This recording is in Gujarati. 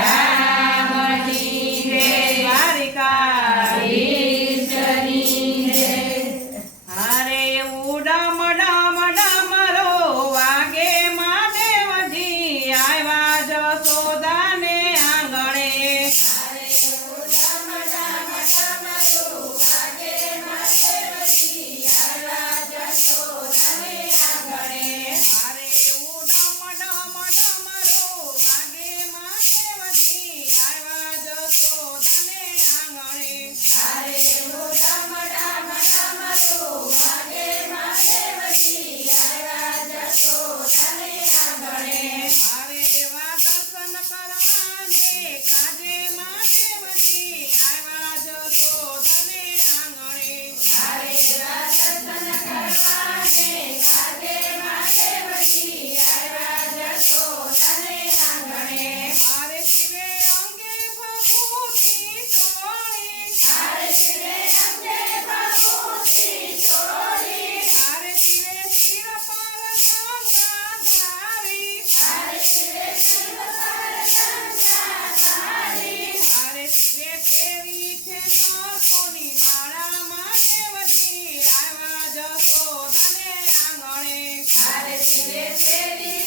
રામની રે દ્વારિકાધીશની રે હારે ઉડમ ડમ ડમરો વાગે મહાદેવજી આવ્યા જશોદાને આંગણે હારે ઉડમ ડમ ડમરો વાગે મહાદેવજી આવ્યા જશોદાને આંગણે હારે ઉડમ ડમ ડમરો વાગે મહાદેવજી આવ્યા જશોદાને આંગણે હારે ઉડમ ડમ ડમરો વાગે મહાદેવજી આવ્યા જશોદાને આંગણે હારે એવા દર્શન કરવાને કાજે મહાદેવજી આવ્યા જશોદાને આંગણે હારે દર્શન કરવાને કાજે મહાદેવજી આવ્યા જશોદાને આંગણે હારે શિવે અંગે ભભૂતિ ચોળી હારે શિવે અંગે ભભૂતિ ચોળી હારે શિવે શિર પર ગંગા ધારી હારે શિવે શિવ પર ગંગા ધારી હારે શિવે ફેરી છે સર્પોની માળા મહાદેવજી આવ્યા જશોદાને આંગણે હારે શિવે ફેરી